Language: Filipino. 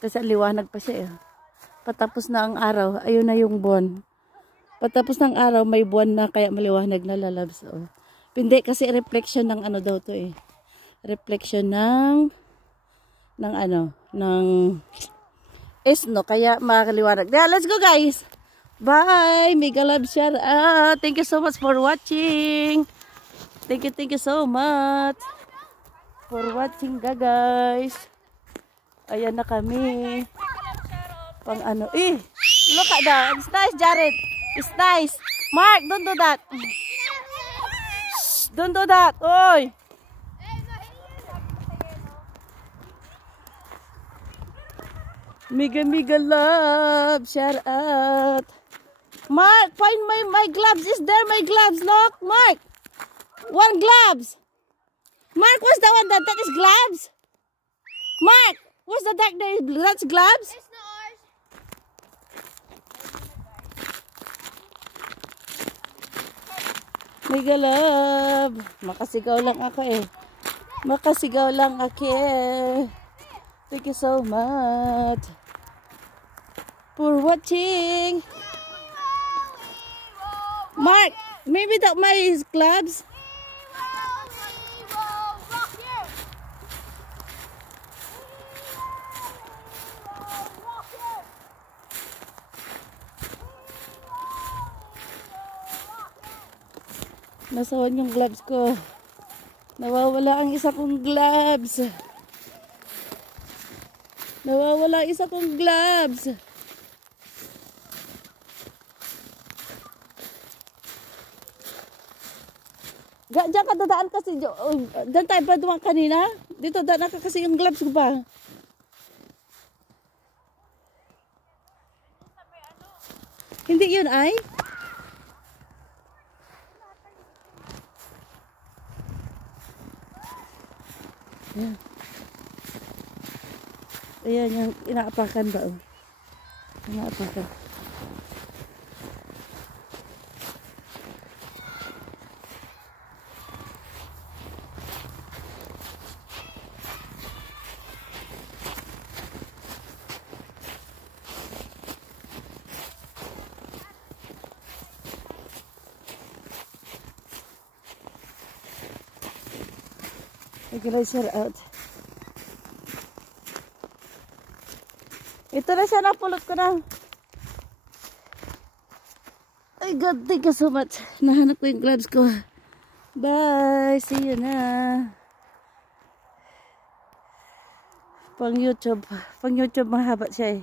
Kasi liwanag pa siya eh. Patapos na ang araw, ayun na yung buwan. Patapos ng araw, may buwan na kaya maliwanag na lalabs. Oh. Hindi kasi reflection ng ano daw to eh. Reflection ng isno, kaya makaliwanag. Yeah, let's go guys! Bye! Mega love shout out! Thank you so much for watching! Thank you so much for watching guys! Ayan na kami. Pang ano, look at that! It's nice, Jared! It's nice! Mark, don't do that! Shh, don't do that! Oy! Mega love, shout out. Mark, find my gloves. Is there my gloves? Look, Mark. One gloves. Mark, what's the one that is gloves? Mark, what's the that's gloves? It's not ours. Mega love. Makasigaw lang ako eh. Makasigaw lang ako eh. Thank you so much for watching. Mark, maybe that my gloves. Nasawan yung gloves ko. Nawawala ang isa kong gloves. Nawawala isa kong gloves. Diyan ka dadaan kasi. Diyan tayo pa dumaan kanina. Dito daan ka kasi yung gloves ko ba? Hindi yun ay? Ayan. Ayan yung inaapakan ba? Inaapakan. Regular shout out. Ito na siya, napulot ko na. Ay God, thank you so much. Nahanap ko yung gloves ko. Bye, see you na. Pang YouTube mahaba siya eh.